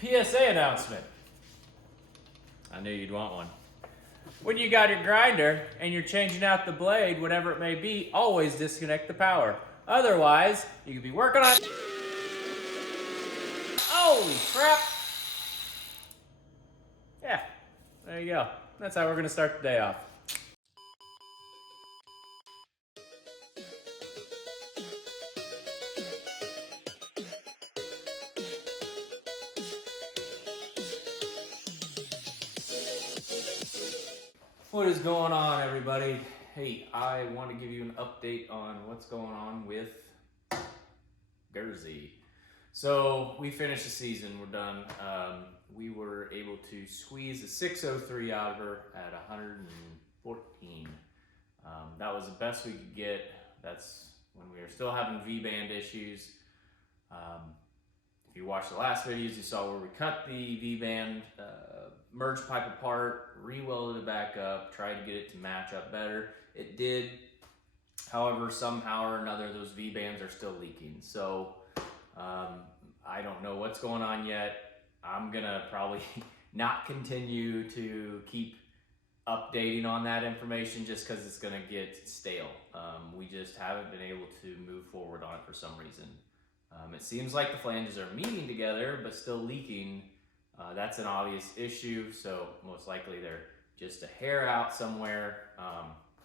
PSA announcement. I knew you'd want one. When you got your grinder and you're changing out the blade, whatever it may be, always disconnect the power. Otherwise, you could be working on... Holy crap! Yeah, there you go. That's how we're gonna start the day off. What is going on, everybody? Hey, I want to give you an update on what's going on with Gerzi. So we finished the season, we're done. We were able to squeeze a 603 out of her at 114. That was the best we could get. That's when we were still having V-band issues. If you watched the last videos, you saw where we cut the V-band merge pipe apart, re-welded it back up, tried to get it to match up better. It did. However, somehow or another, those V-bands are still leaking. So I don't know what's going on yet. I'm gonna probably not continue to keep updating on that information just because it's gonna get stale. We just haven't been able to move forward on it for some reason. It seems like the flanges are meeting together but still leaking. That's an obvious issue, so most likely they're just a hair out somewhere.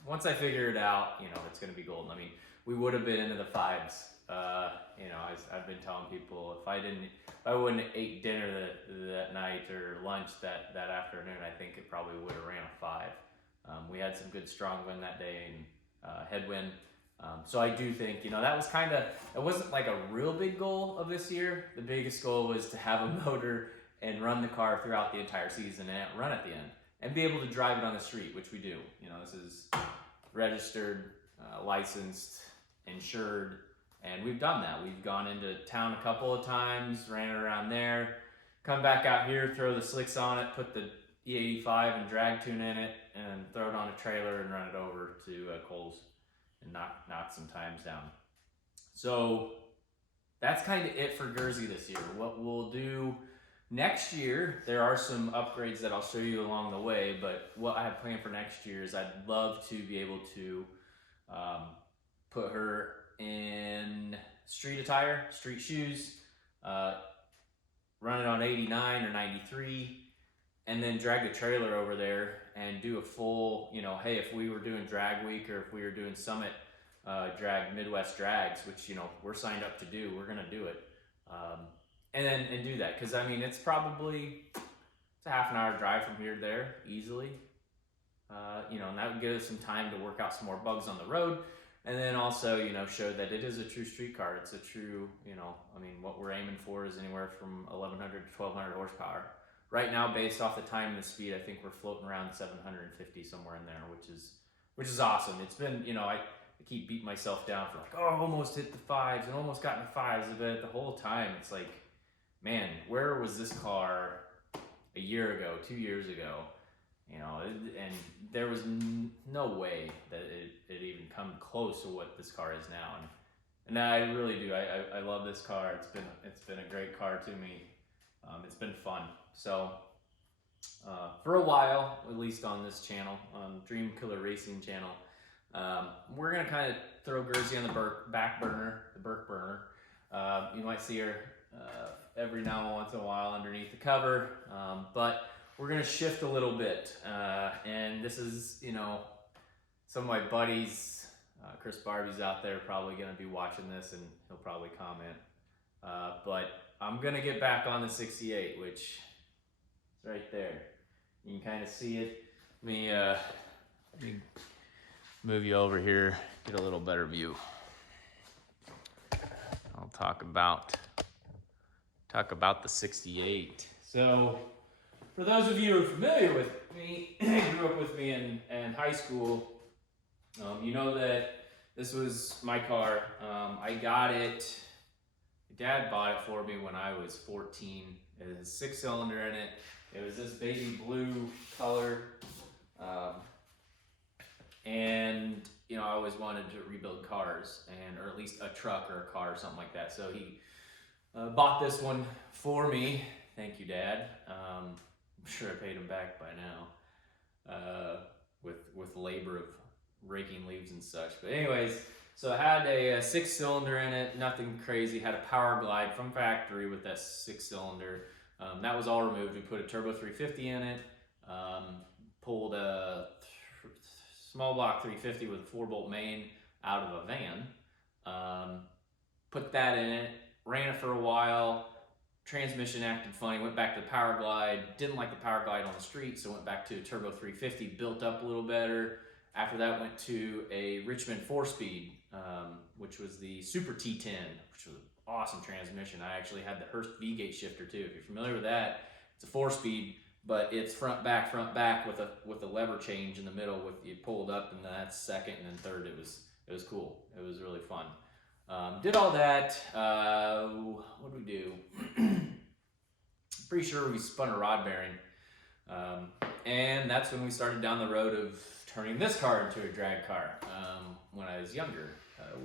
Once I figure it out, you know, it's gonna be golden. I mean, we would have been into the fives. You know, I've been telling people if I wouldn't have ate dinner that night or lunch that afternoon, I think it probably would have ran a 5. We had some good strong wind that day and headwind. So I do think, you know, that was kind of, it wasn't like a real big goal of this year. The biggest goal was to have a motor and run the car throughout the entire season and run at the end and be able to drive it on the street, which we do. You know, this is registered, licensed, insured, and we've done that. We've gone into town a couple of times, ran it around there, come back out here, throw the slicks on it, put the E85 and drag tune in it, and throw it on a trailer and run it over to Coles and knock some times down. So that's kind of it for Gerzi this year. What we'll do next year, there are some upgrades that I'll show you along the way, but what I have planned for next year is I'd love to be able to put her in street attire, street shoes, run it on 89 or 93, and then drag the trailer over there and do a full, you know, hey, if we were doing drag week or if we were doing summit drag, Midwest drags, which, you know, we're signed up to do, we're gonna do it. And do that, because I mean, it's a half an hour drive from here to there, easily. You know, and that would give us some time to work out some more bugs on the road. And then also, you know, show that it is a true street car. It's a true, you know, I mean, what we're aiming for is anywhere from 1,100 to 1,200 horsepower. Right now, based off the time and the speed, I think we're floating around 750 somewhere in there, which is awesome. It's been, you know, I keep beating myself down for like, oh, almost hit the 5s and almost got in the 5s, but the whole time it's like, man, where was this car a year ago, 2 years ago? You know, and there was no way that it even come close to what this car is now. And I really do. I love this car. It's been a great car to me. It's been fun. So for a while, at least on this channel, on Dream Killer Racing channel, we're gonna kind of throw Gerzi on the back burner, the Burke burner. You might see her every now and once in a while underneath the cover, but we're gonna shift a little bit, and this is, you know, some of my buddies, Chris Barbie's out there probably gonna be watching this and he'll probably comment, but I'm gonna get back on the 68, which is right there. You can kind of see it. Let me move you over here, get a little better view. I'll talk about the 68. So, for those of you who are familiar with me, grew up with me in high school, you know that this was my car. I got it, my dad bought it for me when I was 14. It has a 6-cylinder in it. It was this baby blue color. And, you know, I always wanted to rebuild cars, or at least a truck or a car or something like that. So he bought this one for me, Thank you, Dad. I'm sure I paid him back by now, with labor of raking leaves and such. But anyways, so I had a 6-cylinder in it, nothing crazy. Had a Power Glide from factory with that 6-cylinder. That was all removed. We put a Turbo 350 in it, pulled a small block 350 with a 4-bolt main out of a van, put that in it, ran it for a while. Transmission acted funny, went back to the Power Glide, didn't like the Power Glide on the street, so went back to a Turbo 350, built up a little better. After that, went to a Richmond 4-speed, which was the Super T10, which was an awesome transmission. I actually had the Hurst V-gate shifter too. If you're familiar with that, it's a 4-speed, but it's front back with a lever change in the middle. With you pulled up, and that's second, and then third. It was cool. It was really fun. Did all that. What did we do? Pretty sure we spun a rod bearing. And that's when we started down the road of turning this car into a drag car when I was younger.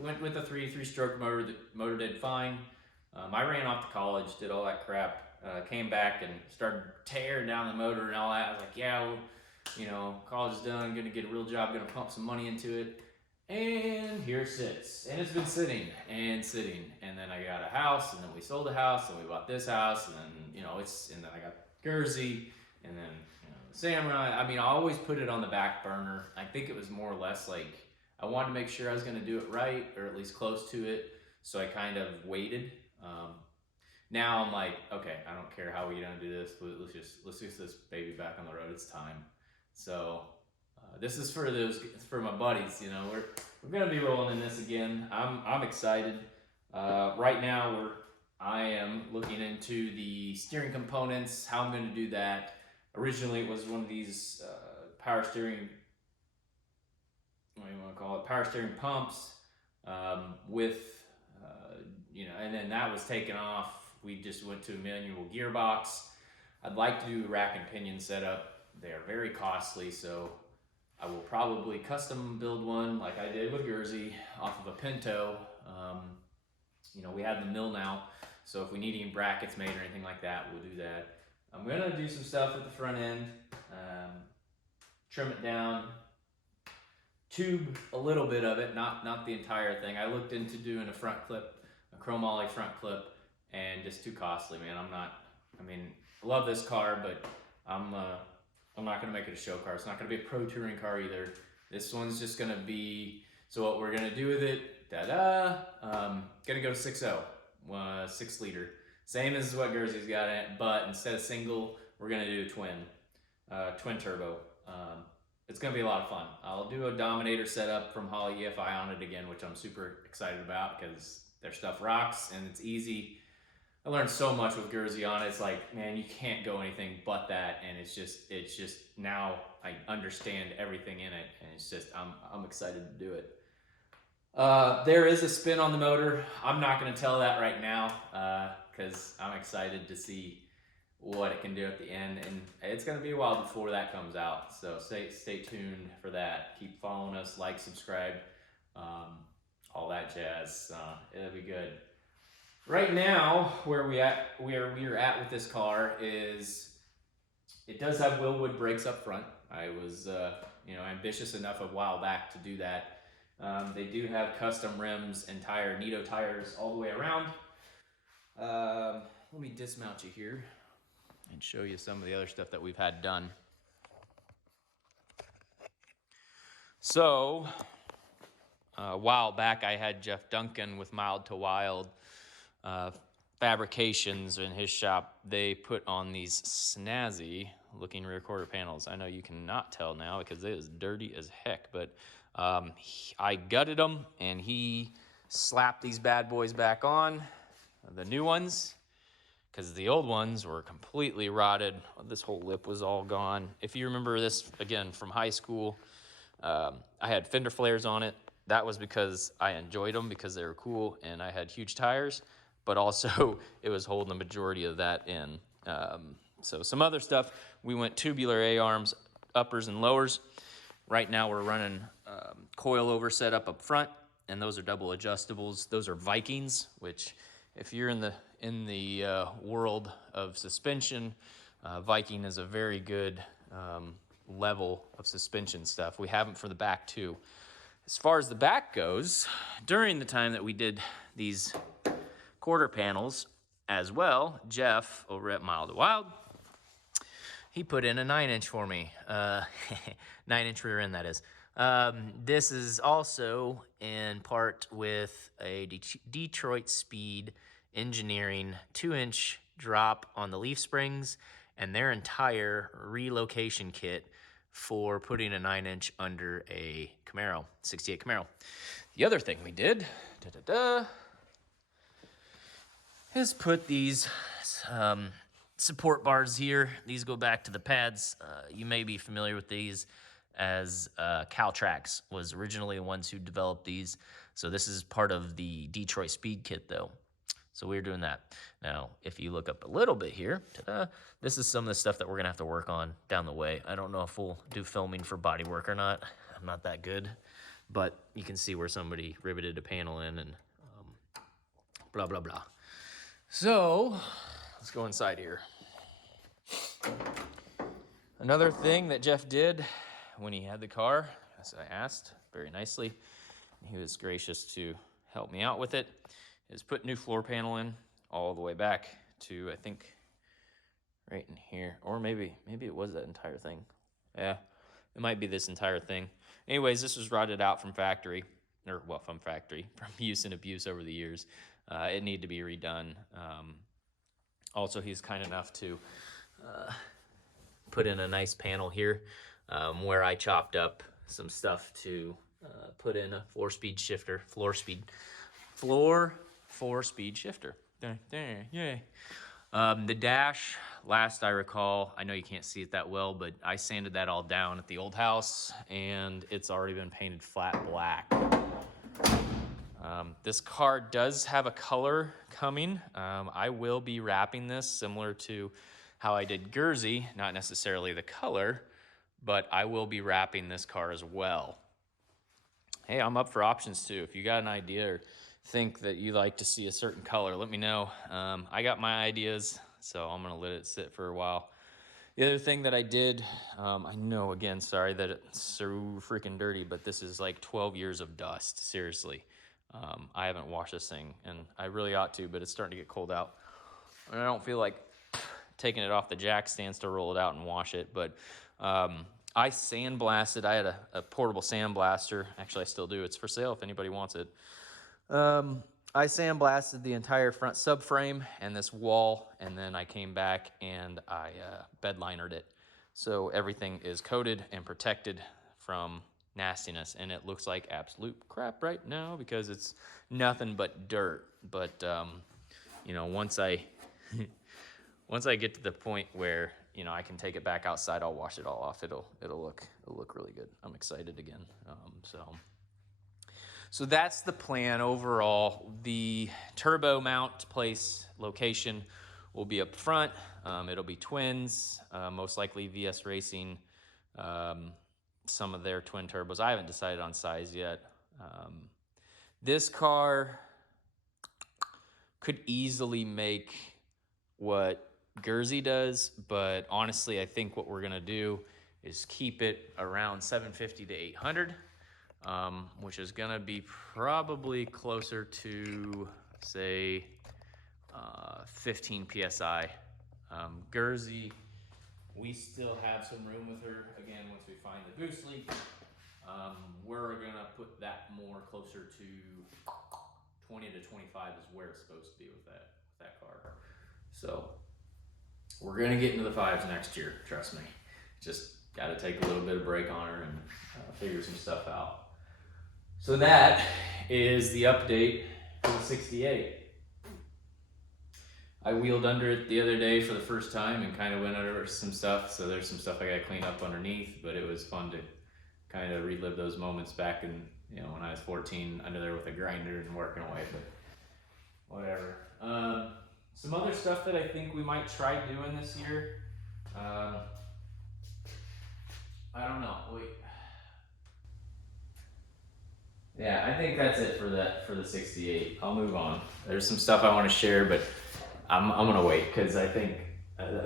Went with a 3-stroke motor. The motor did fine. I ran off to college, did all that crap. Came back and started tearing down the motor and all that. I was like, yeah, well, you know, college is done. Gonna get a real job. Gonna pump some money into it. And here it sits. And it's been sitting and sitting. And then I got a house, and then we sold a house, and we bought this house, and then, you know, and then I got Gerzi, and then, you know, the Samurai. I mean, I always put it on the back burner. I think it was more or less like I wanted to make sure I was going to do it right, or at least close to it. So I kind of waited. Now I'm like, okay, I don't care how we're going to do this. Let's get this baby back on the road. It's time. So this is for my buddies. You know, we're gonna be rolling in this again. I'm excited. Right now I am looking into the steering components, how I'm gonna do that. Originally it was one of these power steering, what do you want to call it, power steering pumps with you know, and then that was taken off. We just went to a manual gearbox. I'd like to do a rack and pinion setup. They are very costly, so I will probably custom build one like I did with Gerzi off of a Pinto. You know, we have the mill now, so if we need any brackets made or anything like that, we'll do that. I'm gonna do some stuff at the front end, trim it down, tube a little bit of it, not the entire thing. I looked into doing a front clip, a chromoly front clip, and just too costly, man. I mean, I love this car, but I'm not gonna make it a show car. It's not gonna be a pro touring car either. This one's just gonna be, so what we're gonna do with it, gonna go to 6.0, 6 liter. Same as what Gerzi's got in it, but instead of single, we're gonna do twin turbo. It's gonna be a lot of fun. I'll do a Dominator setup from Holley EFI on it again, which I'm super excited about because their stuff rocks and it's easy. I learned so much with Gerzi on it. It's like, man, you can't go anything but that, and it's just now I understand everything in it, and it's just I'm excited to do it. There is a spin on the motor. I'm not going to tell that right now because I'm excited to see what it can do at the end, and it's going to be a while before that comes out. So stay tuned for that. Keep following us, like, subscribe, all that jazz. It'll be good. Right now, where we are at with this car is, it does have Willwood brakes up front. I was, you know, ambitious enough a while back to do that. They do have custom rims and Nito tires all the way around. Let me dismount you here and show you some of the other stuff that we've had done. So, a while back, I had Jeff Duncan with Mild to Wild Fabrications in his shop. They put on these snazzy looking rear quarter panels. I know you cannot tell now because it is dirty as heck, but I gutted them and he slapped these bad boys back on, the new ones, because the old ones were completely rotted. This whole lip was all gone. If you remember this again from high school, I had fender flares on it. That was because I enjoyed them because they were cool and I had huge tires, but also it was holding the majority of that in. So some other stuff, we went tubular A-arms, uppers and lowers. Right now we're running coilover setup up front, and those are double adjustables. Those are Vikings, which if you're in in the world of suspension. Viking is a very good level of suspension stuff. We have them for the back too. As far as the back goes, during the time that we did these quarter panels as well, Jeff over at Mild to Wild, he put in a 9-inch for me. 9-inch rear end, that is. This is also in part with a Detroit Speed Engineering 2-inch drop on the leaf springs and their entire relocation kit for putting a 9-inch under a Camaro, 68 Camaro. The other thing we did, is put these support bars here. These go back to the pads. You may be familiar with these as Caltrax was originally the ones who developed these. So this is part of the Detroit Speed kit though. So we're doing that. Now, if you look up a little bit here, this is some of the stuff that we're gonna have to work on down the way. I don't know if we'll do filming for body work or not. I'm not that good, but you can see where somebody riveted a panel in and blah, blah, blah. So let's go inside here. Another thing that Jeff did when he had the car, as I asked very nicely, he was gracious to help me out with it, is put new floor panel in all the way back to, I think, right in here. Or maybe it was that entire thing. Yeah, it might be this entire thing. Anyways, this was rotted out from factory, from use and abuse over the years. It needed to be redone. Also, he's kind enough to put in a nice panel here where I chopped up some stuff to put in a floor speed shifter. There, yay. The dash, last I recall, I know you can't see it that well, but I sanded that all down at the old house and it's already been painted flat black. This car does have a color coming. I will be wrapping this similar to how I did Gerzi, not necessarily the color, but I will be wrapping this car as well. Hey, I'm up for options too. If you got an idea or think that you like to see a certain color, let me know. I got my ideas, so I'm gonna let it sit for a while. The other thing that I did, I know, again, sorry that it's so freaking dirty, but this is like 12 years of dust, seriously. I haven't washed this thing, and I really ought to, but it's starting to get cold out. And I don't feel like taking it off the jack stands to roll it out and wash it, but I sandblasted. I had a portable sandblaster. Actually, I still do. It's for sale if anybody wants it. I sandblasted the entire front subframe and this wall, and then I came back and I bedlinered it. So everything is coated and protected from nastiness, and it looks like absolute crap right now because it's nothing but dirt. But you know, once I get to the point where, you know, I can take it back outside, I'll wash it all off. It'll look really good. I'm excited again. So that's the plan overall. The turbo mount place location will be up front. It'll be twins, most likely VS Racing, some of their twin turbos. I haven't decided on size yet. This car could easily make what Gerzi does, but honestly, I think what we're gonna do is keep it around 750 to 800, which is gonna be probably closer to, say, 15 PSI. Gerzi, we still have some room with her. Again, once we find the boost leak, we're gonna put that more closer to 20 to 25 is where it's supposed to be with that car. So we're gonna get into the fives next year, trust me. Just gotta take a little bit of break on her and figure some stuff out. So that is the update for the 68. I wheeled under it the other day for the first time and kind of went under some stuff. So there's some stuff I gotta clean up underneath, but it was fun to kind of relive those moments back in, you know, when I was 14 under there with a grinder and working away, but whatever. Some other stuff that I think we might try doing this year. I don't know. Yeah, I think that's it for the 68. I'll move on. There's some stuff I want to share, but I'm gonna wait because I think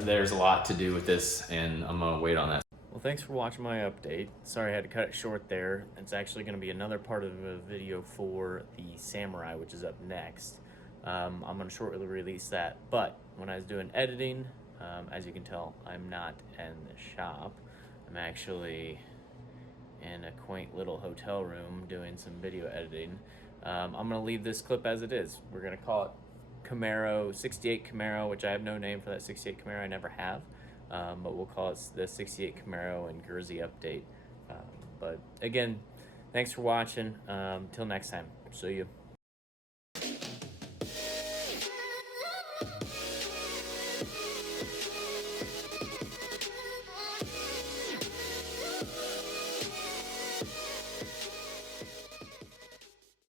there's a lot to do with this, and I'm gonna wait on that. Well, thanks for watching my update. Sorry I had to cut it short there. It's actually going to be another part of a video for the Samurai, which is up next. I'm going to shortly release that. But when I was doing editing, as you can tell, I'm not in the shop. I'm actually in a quaint little hotel room doing some video editing. I'm going to leave this clip as it is. We're going to call it Camaro, 68 Camaro, which I have no name for that 68 Camaro. I never have. But we'll call it the 68 Camaro and Gerzi update. But again, thanks for watching. Till next time. See you.